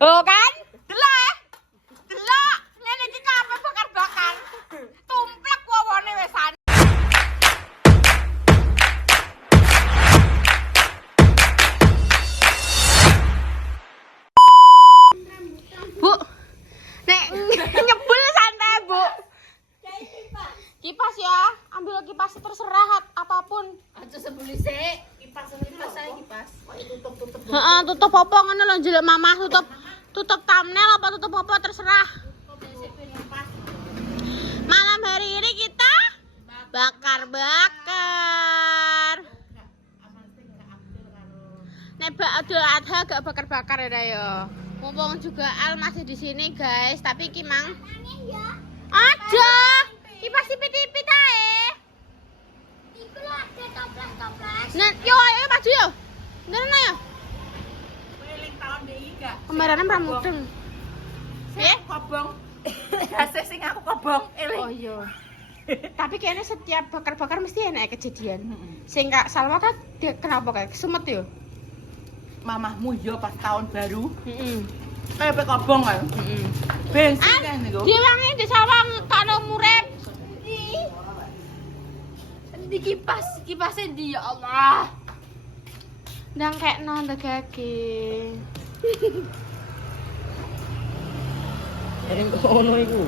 Oh kan? Delok. Delok. Ngene iki kabeh bakar-bakar. Tumplek wawone wesan. Bu. Nek nyebul santai, Bu. Kipas ya. Ambil kipas terserah apapun. Aja sebeli sik, kipas saya kipas. Tutup. Heeh, tutup apa ngono lho njeluk mamah tutup. Tutup thumbnail apa tutup apa terserah. Malam hari ini kita bakar-bakar. Nek Idul Adha gak bakar-bakar ya yo. Mumpung juga Al masih di sini guys, tapi iki mang ada kipas tipit-tipit ae. Iku lho ada toples-toples. Nah, yo ayo maju yo. Ndelok yo. Weling tahun iki gak. Kemarin pramudeng. Ya, Kobong. Hasil sing aku kobong. oh iya. Tapi kayaknya setiap bakar-bakar mesti enak kejadian. Sing Kak Salwa kan dia kenapa kayak kesumet yo? Mamahmu yo pas tahun baru. Heeh. Kayak kobong kan. Heeh. Bensin kan niku. Dia wangi di sawang karo murep. Di kipasnya di ya Allah. Ndang kayak nonton kaki. Ering ngono iku.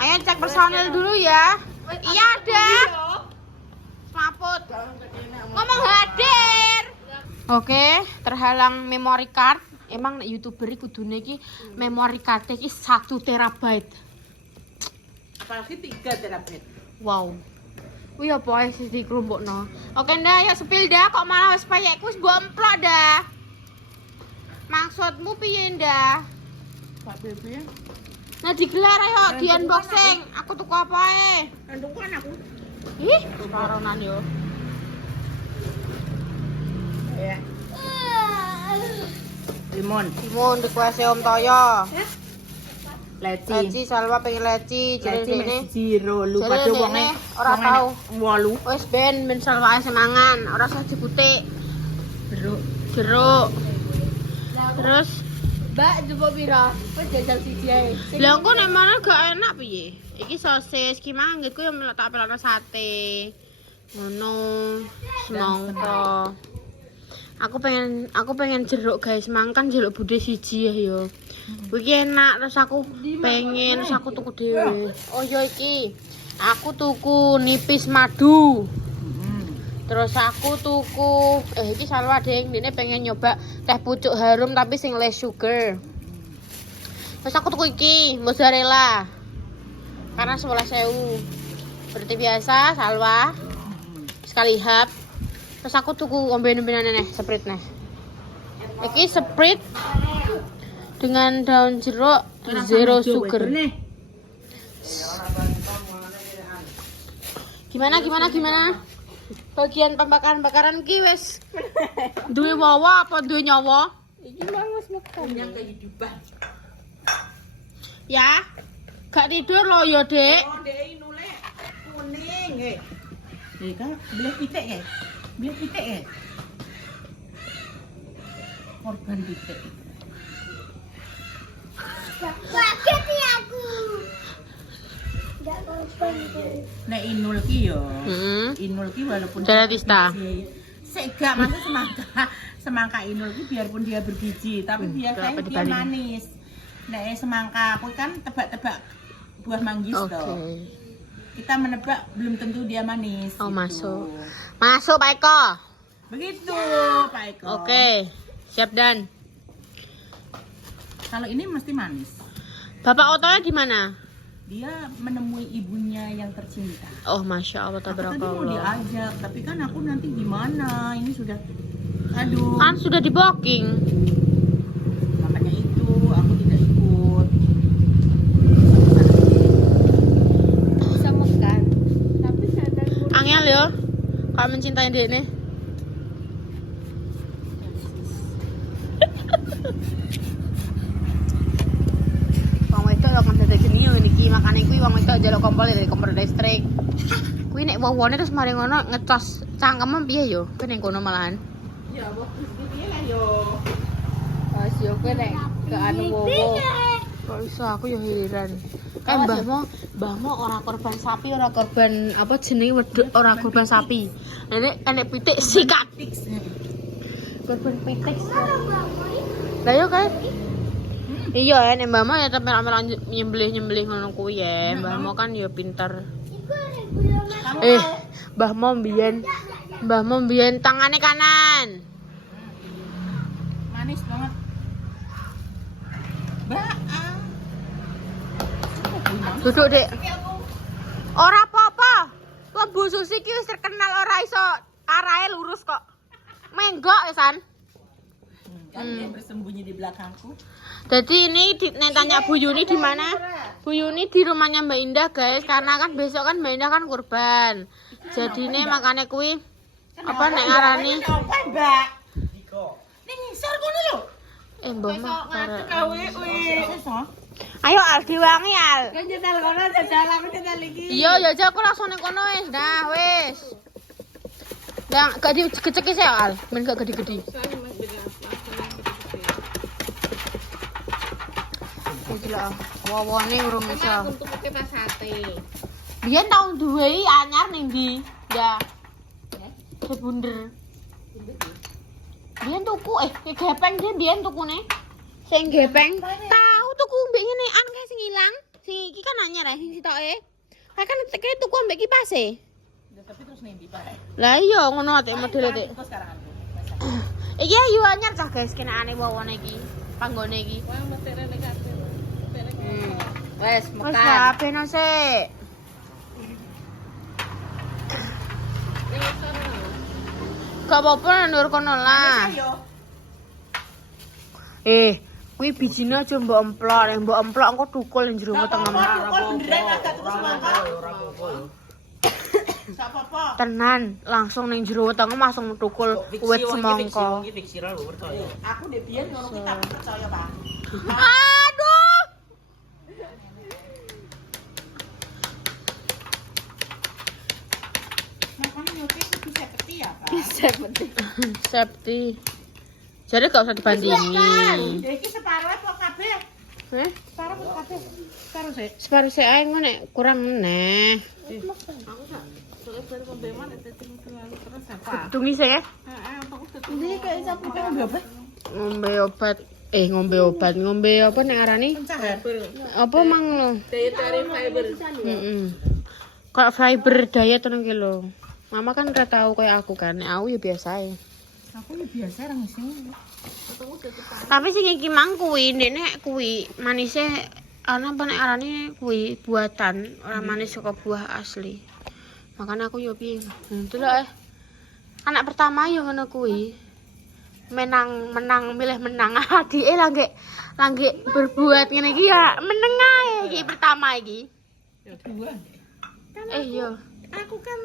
Ayo cek personil dulu ya. Iya ada. Maput. Ngomong hadir. Oke, terhalang memory card. Emang nek YouTuber iki kudune iki memory card iki 1 terabyte. Apalagi 3 terabyte. Wow. Wih apa ae sih dikerumbukno. Oke ndah, yuk sepil dah kok malah wis payekku wis bomplok dah. Maksudmu piye ndah? Pak Bebe. Nah digelar ayo di unboxing. Aku tuku apa ae? Kandungan aku. Ih, karonan yo. Ya. Limon. Timun request Om Toyo. Leci. Leci Salwa pengen leci, jadi Leci ini. zero lu Jadi padha ini wonge ora tau. 8. Wis ben Salwa semangan, ora usah dibutik. Jeruk. Jeruk. Terus Mbak coba pira? Kok jajal siji ae. lah engko nek mana gak enak piye? Iki sosis ki manggitku yo melok tak pelokno sate. Ngono. Semangka. Aku pengen jeruk guys, mangkan jeruk bude siji ya yo. Iki enak terus aku pengen terus aku tuku dhewe. Oh yo iki. Aku tuku nipis madu. Terus aku tuku iki Salwa ding, dene pengen nyoba teh pucuk harum tapi sing less sugar. Terus aku tuku iki mozzarella. Karena 11.000. Seperti biasa Salwa sekali hap. Terus aku tuku omben-ombenan nih, Sprite nih. Iki Sprite dengan daun jeruk zero sugar. Gimana? Bagian pembakaran ki wis duwe wawa apa duwe nyawa? Iki mang wis mekan. Yang kehidupan. Ya. Gak tidur lo ya, Dek. Oh, Dek nule kuning nggih. Iki kan beli pitik ya. Beli pitik ya. Korban pitik. Kaget ya aku. Enggak korban itu. Nek inul ki yo. Inul ki walaupun Darah tista. Sega masa semangka inul ki biarpun dia berbiji tapi biasanya dia manis. Nek semangka aku kan tebak-tebak buah manggis toh. Kita menebak belum tentu dia manis. Oh, gitu. Masuk Pak Eko. Begitu, Pak Eko. Oke. Siap dan. Kalau ini mesti manis. Bapak Otonya di mana? Dia menemui ibunya yang tercinta. Oh, Masya Allah, Aku tadi mau tabarakallah. diajak, tapi kan aku nanti gimana? Ini sudah, aduh. Kan sudah di booking. Makanya itu aku tidak ikut. Bisa makan. Tapi sadar Angel yo. Kalau mencintai Dene. Wong wedok kok ngene geni yo niki makane kuwi wong wedok njaluk kompol dari kompor listrik. Kuwi nek wong-wone terus mari ngono ngecos cangkemem piye yo? Kuwi ning kono malahan. Ya, bagus gitu ya yo. Pas yo yo kowe nek ke anu wowo. Kok iso aku yo heran. Kan mbahmu ora korban sapi, ora korban apa jenenge wedhus, ora korban sapi. Enek pitik sikat. Korban pitik. Lah yo kan. Iya, nek mbahmu ya tapi nyembelih ngono kuwi ya. Mbahmu kan yo pinter. Mbahmu mbiyen tangane kanan. Manis banget. Mbak. Duduk, Dek. Ora apa-apa. Kok Bu Susi ki wis terkenal ora iso arahe lurus kok. Menggok ya, San. Kan dia bersembunyi di belakangku. Jadi ini tanya Bu Yuni di mana? Bu Yuni di rumahnya Mbak Indah, guys. Karena kan besok kan Mbak Indah kan kurban. Jadi ini makanya kuwi apa nek ngarani? Mbak. Ning ngisor kono lho. Mbok mah. Wis. Ayo Al diwangi Al. Kan nyetel kono jajal aku nyetel iki. Iya, ya aja aku langsung ning kono wis. Nah, wis. Nah, gak diceki sih Al, men gak gede-gede. Iki lho, wowone urung iso. Untuk pakai pas sate. Biyen tau duwe anyar ning ndi? Ya. Sebunder. Biyen tuku gepeng dia biyen tukune. Sing gepeng. Tahu tuku mbek ngene an kae sing ilang. Sing iki kan anyar ya sing sitoke. Kae kan teke tuku mbek kipase. Tapi terus ning ndi, Pak? Lah iya ngono atik modele dik. Terus sekarang aku. Iki ayu anyar cah guys kenane wowone iki. Panggone iki. Wah, mesti rene kabeh. Wes Wes lah beno sik. Gak apa-apa nur kono lah. Kuwi bijine aja mbok emplok, nek mbok emplok engko tukul ning jero wetenge. Tenan, langsung ning jero wetenge langsung tukul wit semangka. Aku ndek biyen ngono ki tak percaya, Pak. Aduh. Makanya nyuci itu bisa peti ya, Pak? Safety. Jadi gak usah dibandingin. Iki separuh apa kabeh? Separuh apa kabeh? Separuh sih. Separuh sik ae ngene kurang meneh. Aku sak soalnya baru pembeman itu terlalu terus apa? Tungi sik ya. Heeh, aku Ini kayak siapa ngombe apa? Ngombe obat. Ngombe apa nek arani? Apa mang lo? Dietary fiber. Kalau fiber diet tenan ki lho. Mama kan udah tahu kayak aku kan. Nek aku ya biasa ae. Aku ya biasa orang sing. Tapi sing iki mang kuwi ndekne kuwi manise ana apa nek arane kuwi buatan, ora manis saka buah asli. Makanya aku yo piye. Delok anak pertama yo ngono kuwi. Menang milih menang. Adike lagi berbuat ngene iki ya meneng ae iki pertama iki. Dua. Yo. Aku kan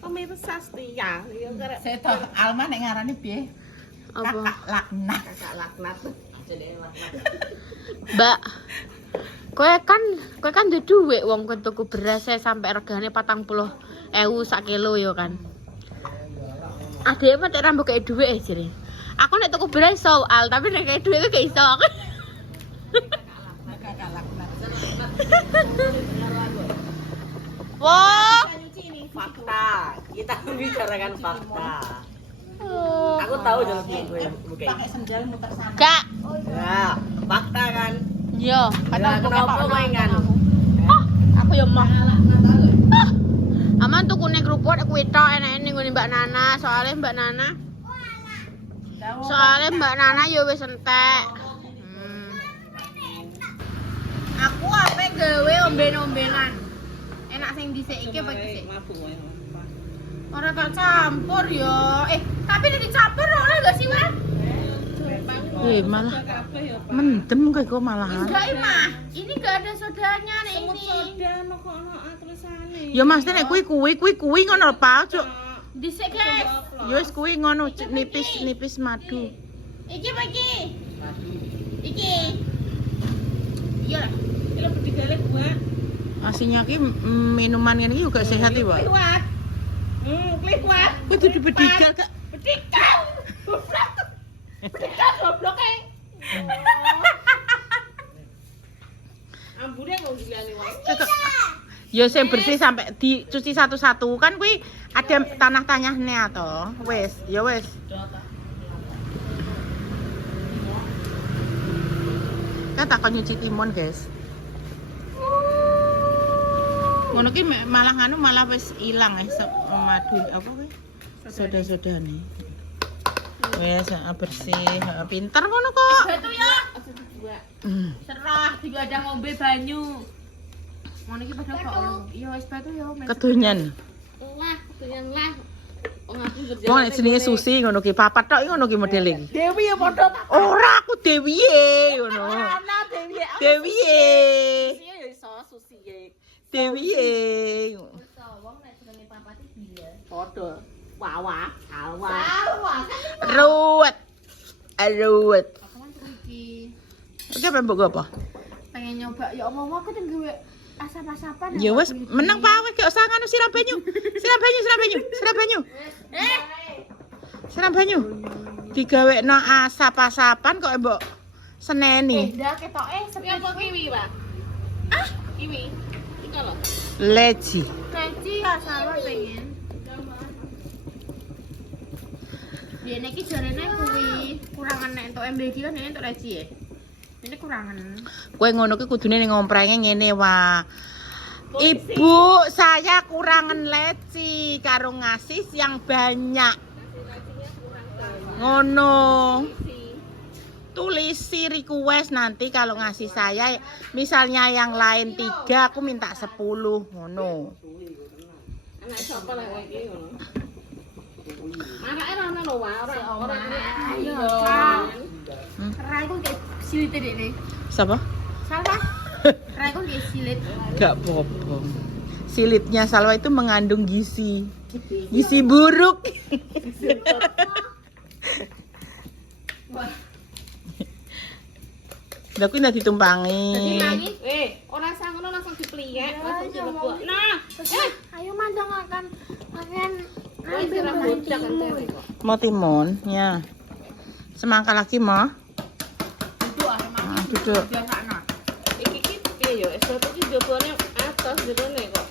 pemirsa setia. Ya karek Saya tahu Alma nek ngarani piye? Apa? Kakak laknat. Jenenge laknat. Mbak. Kowe kan duwe dhuwit wong kowe tuku beras sampai regane 40.000 sak kilo yo kan. Adek mah tek rambut kayak dhuwit jere. Aku nek tuku beras iso al, tapi nek kayak dhuwit gak iso aku. Kakak laknat. Wah. Fakta. Kita membicarakan fakta. Oh. Aku tahu jalan gue. Pakai sendal muter sana. Gak. Ya, fakta kan. Yo, Kenapa kowe kan? aku yo mah. Aman tuku nek kerupuk kuwi tok enek ning ngene Mbak Nana, soalnya Mbak Nana yo wis entek. Aku ape gawe omben-ombenan. Enak sing dhisik iki apa dhisik? Ora tak campur yo. Tapi nek dicampur ora gak sih, Wan? Malah mendem kayak gue malahan. Enggak, Mah. Ini gak ada sodanya nih ini. Soda kok ono tulisane. Ya mesti nek kuwi ngono Pak, Cuk. Dhisik, guys. Ya wis kuwi ngono nipis madu. Iki apa iki? Iki. Iya. Iki lebih digalek, Mbak. Aslinya ki minuman ngene iki juga sehat iki, Pak. Kuat. Kuat. Kudu dibedigal, Kak. Bedikan. Bedikan goblok e. Ya sing bersih sampai dicuci satu-satu kan kuwi ada tanah-tanahnya toh. Wis, ya wis. Kan takon nyuci timun, guys. Ngono ki malah malah wis ilang madu apa kuwi? Soda-sodane. Wis bersih, pinter ngono kok. Batu ya. Serah juga ada ngombe banyu. Ngono iki padha kok. Iya wis batu ya. Kedonyan. Lah, keduyan lah. Wong aku kerja. Wong nek jenenge Susi ngono ki papat tok ngono ki modele iki. Dewi ya padha ta. Ora aku Dewi ngono. Ana Dewi. Dewi. Iya ya iso Susi ya. Dewi. Wong nek jenenge papate dia. Padha. Wawa, salwa. Ruwet. Ruwet. Aku kan iki Oke, mbok apa? pengen nyoba ya omong aku teng gawe asap-asapan. Ya wis meneng pawe gak usah nganu siram banyu. Siram banyu. Siram banyu. Digawekno asap-asapan kok mbok seneni. Ndak ketoke Sepi apa kiwi, Pak? Ah, kiwi. Iki lho. Leci. Leci ya salah pengen. Dia iki jarene kuwi kurangan nek entuk MBG kan nek entuk leci ya. Ini kurangan. Kowe ngono ki kudune ning ngomprenge ngene wae. Ibu, saya kurangan leci karo ngasih yang banyak. Ngono. Tulisi request nanti kalau ngasih saya misalnya yang lain 3 aku minta 10 ngono. Anak sapa lek iki ngono. Anake ra ono lho, ora. Ayo, Kak. Rai kok kayak silit dek nih. Siapa? Salah. Rai kok kayak silit. Gak apa-apa. Silitnya Salwa itu mengandung gizi. Gizi buruk. Lah kuwi ndak ditumpangi. Ora sangono langsung dipliyek, langsung dilebok. Nah, Ayo mandang akan ambil bocah kan kok. Mau timun, ya. Semangka lagi mau. Duduk. Iki piye yo? Es batu iki jebone atas jerone kok.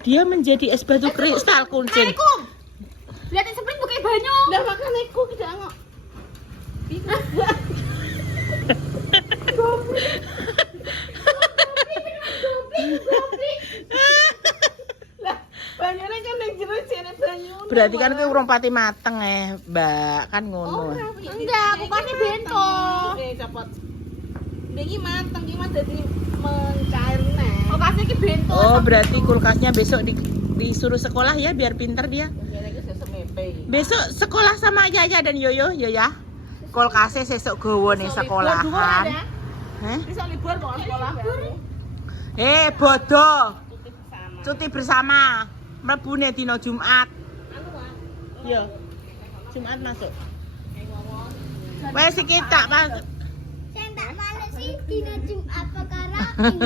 Dia menjadi es batu kristal kuncing. Lihat sprint pakai banyu. Lah makane ku ki ndak Lah, banyune kan ning jero jene banyu. Berarti kan kuwi urung pati mateng Mbak. Kan ngono. Enggak, aku kasih bento. Cepet. Iki mateng iki Mas dadi mencair neh. Aku kasih ki bento. Oh, berarti kulkasnya besok disuruh sekolah ya biar pinter dia. Jane iki sesuk mepe. Besok sekolah sama Yaya dan Yoyo ya. Kulkasnya sesuk gowo ning sekolahan. Heh? Bisa libur kok sekolah. Bodoh. Cuti bersama. Mlebune dina Jumat. Iya. Jumat masuk. Wes iki tak Mas. Saya tak malu sih dina Jumat perkara ini.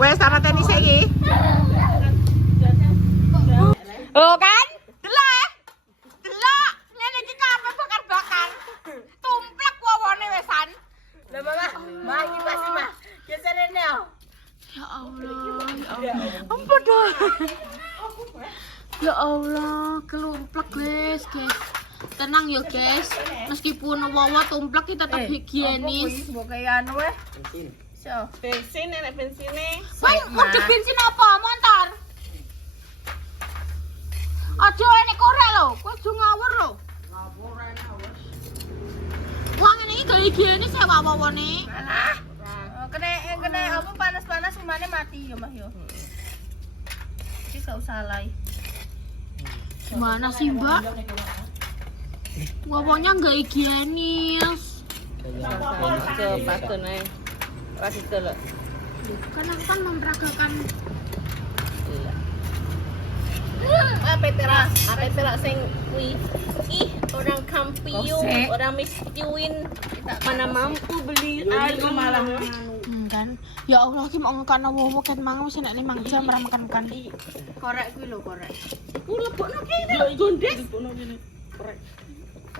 Wes sama tenis iki. Oh kan? Delok. Delok. Lene iki kabeh bakar-bakar. Tumplek wowone wesan. Lah Mama, iki pasti Mah. Geserene yo. Ya Allah. Ampun dah. Ya Allah, kelumplek guys. Tenang ya guys. Meskipun wawa tumplek kita tetap higienis. Mbok kaya anu weh. So, bensin nek bensine. Wah, ngedek bensin apa? Motor. Aja enek korek lho. Kowe aja ngawur lho. Wong ngene iki gak higienis ya wawane. Kena apa panas-panas rumahnya mati ya Mas yo. Iki gak usah alay. Gimana sih Mbak? Wawanya nggak higienis. Sepatun ae. Pasti delok. Kan aku kan memperagakan. Apa terak sing kuwi. Ih, orang kampiun, orang miskin. Mana mampu beli air malah Kan? Ya Allah, ki mau ngekana wowo ket mangan wis nek 5 jam ora makan-makan. Korek kuwi lho, korek. ku lebokno kene. Gondes. Korek.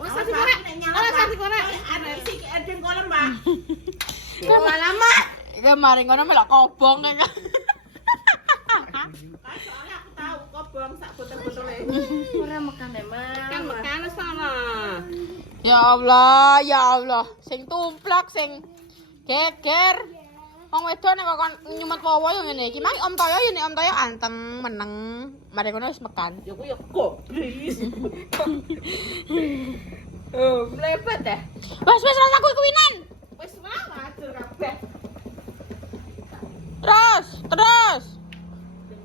Wes sate korek. Ora sate korek. Ada isi edeng kolam, Mbak. Lama. kemarin ngono melok kobong kan. Soalnya aku tahu kobong sak botol-botolnya. Ora makan deh, Mas. Kan makan sana. Ya Allah, sing tumplak sing geger. Wong wedok nek kok nyumet wawa yo ngene iki. Mang Om Toyo yo nek Om Toyo anteng meneng. Mari kono wis mekan. Ya ku ya goblis. Mlepet dah. Wes rasa kuwi-kuwinan. Wis wajar kabeh. Terus.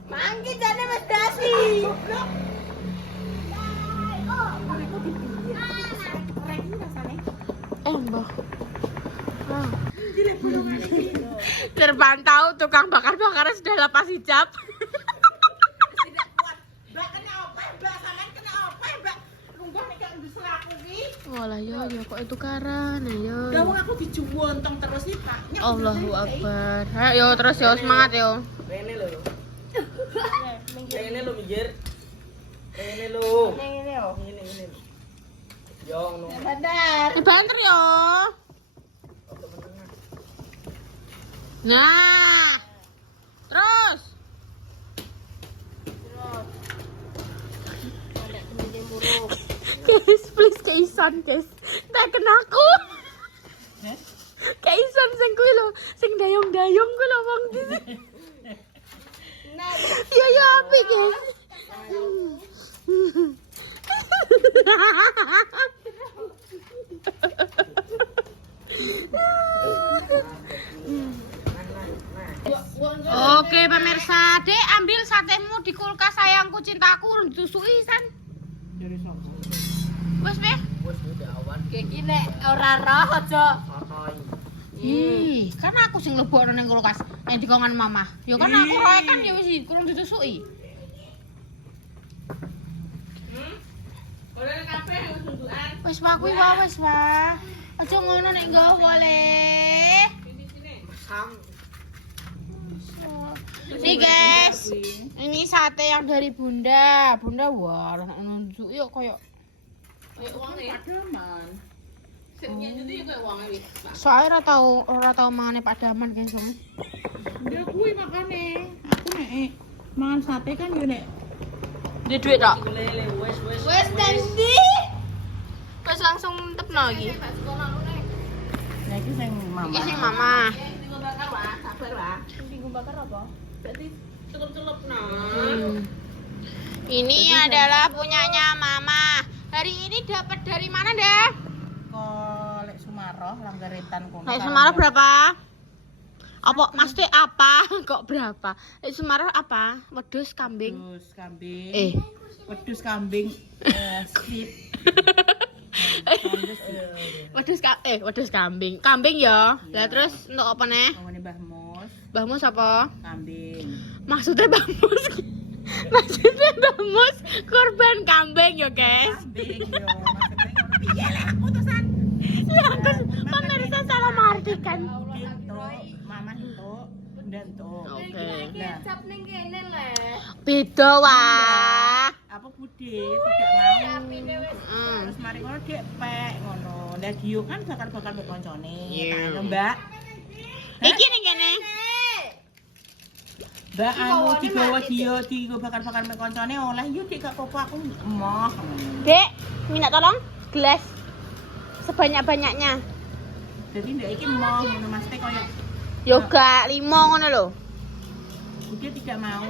Mangki jane wis dasi. Mbah. Terpantau tukang bakar-bakar sudah lepas hijab. Tidak kuat. Mbak kena apa? Mbak sampean kena apa? Mbak lunggah nek gak ndus aku ki. Walah yo kok itu karan yo. Lah wong aku dijuwontong terus iki, Pak. Allahu Akbar. Ayo terus yo semangat yo. Rene lho. Rene lho minggir. Rene lho. Ngene yo. Ini. Yo ngono. Sadar. Banter yo. Nah. Terus. Ada kemudian buruk. Guys, please keisan, guys. Teken aku. Keisan sing kuwi lho, sing dayung-dayung kuwi lho wong di sini. Nah, Ya api, guys. Oke pemirsa, Dek ambil satemu di kulkas sayangku cintaku urung ditusui san. Dari sapa? Wes Be. kayak gini ora roh aja. Ih, kan aku sing lebokno ning kulkas ning dikongan mama. Ya kan aku roe kan ya wis kurang ditusuki. Ora kabeh wis sundukan. Wes Pak kuwi wae wes Pak. Aja ngono nek nggawa boleh. Nih guys, ini sate yang dari Bunda. Bunda wah, nunjuk yuk koyo Padaman. Setnya jadi kayak uangnya wis. soalnya ora tau mangane Pak Daman guys. Ya kuwi makane. Aku nek mangan sate kan yo nek Di duit tok. Wes tadi. Wes langsung tepno iki. Nah iki sing mama. Iki sing mama. Tinggal bakar wah, sabar wah. Minggu bakar apa? Berarti celup-celup Ini adalah punyanya mama. Hari ini dapat dari mana, Deh? Kolek Sumaroh Langgaretan kono. Lek Semarang berapa? Apa maksudnya apa? Kok berapa? Lek Semarang apa? Wedhus kambing. Wedhus kambing. Wedhus Slip. wedhus kambing. Kambing ya. Lah terus untuk apa nih? Ngomongin Mbah Mus, Mbah Mus apa? kambing. Maksudnya Mbah Mus. Maksudnya Mbah Mus korban kambing ya, guys. Kambing yo, maksudnya ngono piye lah aku terusan. Ya aku pemirsa salah mengartikan. Itu, mama itu, dan tuh. Oke. Nah, Kecap ning kene le. Beda wah. apa bude tidak mau. Apine wis Terus mari ngono dek pek ngono. Lah Dio kan bakar-bakar mbek koncone. Iya. Tak Mbak. Iki ning kene. Mbak anu digawa Dio digo bakar-bakar mbek koncone oleh yo dik gak apa-apa aku emoh. Dek, minta tolong gelas sebanyak-banyaknya. Jadi ndak iki emoh ngono Mas teh koyo Yoga 5 ngono lho. dia tidak mau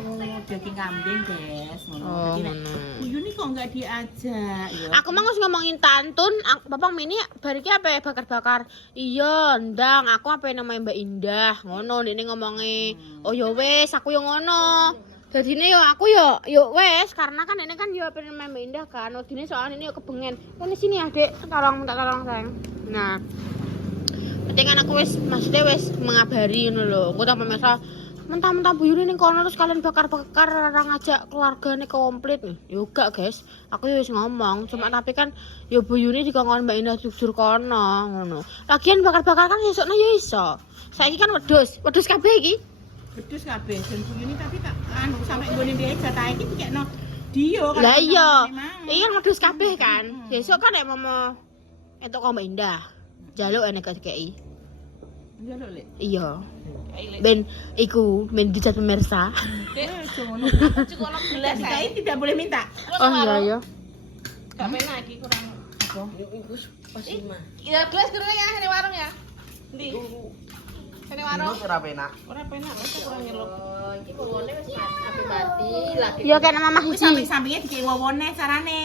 daging kambing, guys. Oh, Jadi ngono. Uyuni kok nggak diajak? Ya. Aku mah harus ngomongin tantun, Bapak Mini bariki apa ya bakar-bakar. Iya, ndang, aku apa namanya Mbak Indah. Ngono ndekne ngomongi. Oh ya wes, aku yo ngono. Dadine yo aku yo wes karena kan ini kan yo apa namanya Mbak Indah kan. Dadine soal ini yo kebengen. Kan di sini Adik, tolong minta tolong sayang. Nah. Penting kan aku wes maksudnya wes mengabari ngono lho. Aku tak pemirsa mentah-mentah Bu Yuni ning kono terus kalian bakar-bakar ora ngajak keluargane komplit nih. Yo gak, guys. Aku wis ngomong, cuma tapi kan yo Bu Yuni dikongkon Mbak Indah jujur kono ngono. Lagian bakar-bakar kan esukna yo iso. Saiki kan wedhus kabeh iki. Wedhus kabeh dan Bu Yuni tapi tak anu sampe nggone dia jatah iki dikekno Dio kan. Lah iya. Iki kan wedhus kabeh kan. Besok kan nek momo entuk kok Mbak Indah. Jaluk enek dikeki. Iya lho, Lek. Iya. Ben iku men dijat pemirsa. Ngono. Cukup ono gelas ae. Dikain tidak boleh minta. Oh iya ya. Gak penak iki kurang. Apa? Iku pas 5. Ya gelas kurang ya di warung ya. Ndi? Sini warung. Ora penak. Ora penak, mesti kurang nyelup. Iki wowone wis mati lagi. Ya kan Mama Wis siji. samping-sampingnya dikei wowone carane.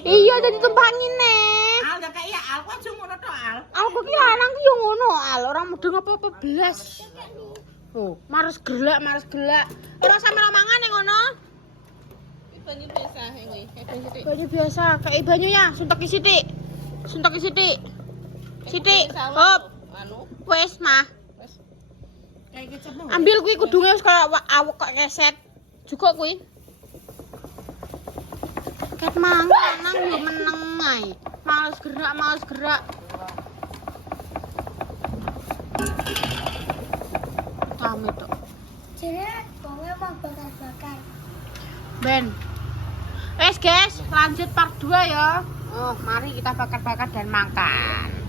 Iya jadi tumpangin nih. Al gak kayak Al kok aja ngono to Al. Aku ki lanang ki yo ngono, Al. Ora mudeng apa-apa blas. Oh, mares gelak. Ora sampe mangan ning ngono. Iki banyu biasa kuwi. Banyu sithik. Banyu biasa, kayak banyu ya, suntoki sithik. Sithik. Hop, Anu, wis mah. Kayak kecap mau. Ambil kuwi kudunge wis kaya awak kok keset. Juga kuwi. Ket mangan nang yo meneng ae. Males gerak. Rame tok. Jadi, pokoknya mau bakar-bakar. Ben. Guys, lanjut part 2 ya. Oh, mari kita bakar-bakar dan makan.